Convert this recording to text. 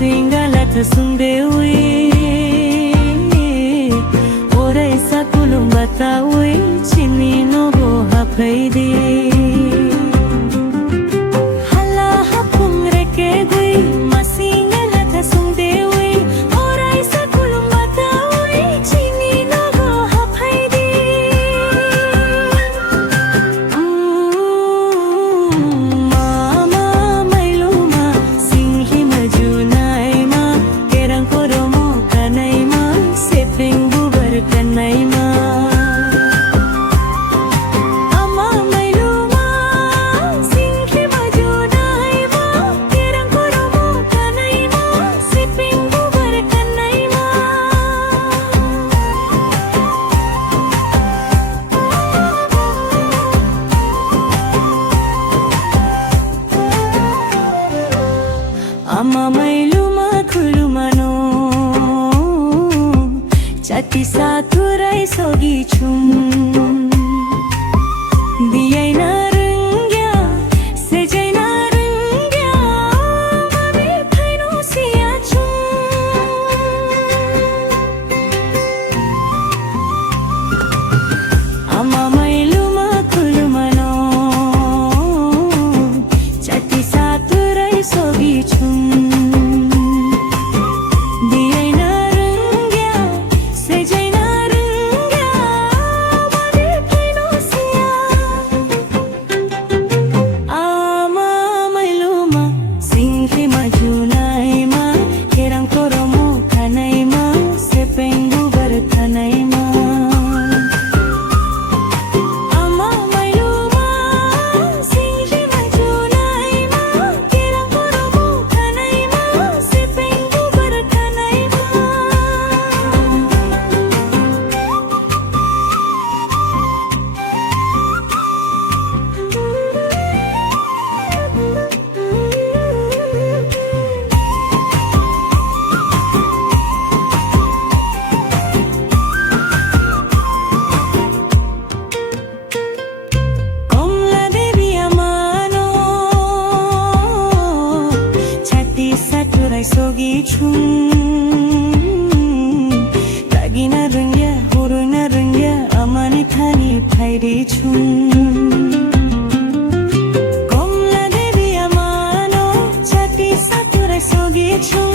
singalat sundewi orai sakulum batawi chini nogo hapaidi hala hapung reke gui masingalat sundewi orai sakulum batawi chini nogo hapaidi mama mailuma singhi majunai ma kerang koromo kanai ma sepeng bubar kanai ma ama mailuma singhi majunai ma kerang koromo kanai ma sepeng bubar kanai ma ama mailuma khulumano chati saturai sogi chum diyai na rungya sejai na rungya mami phaino sia chum ama mailuma khulumano chati saturai sogi chum sogi chum tagina rungya horuna rungya amane thani phairi chum komla devi amano chati saturai sogi chum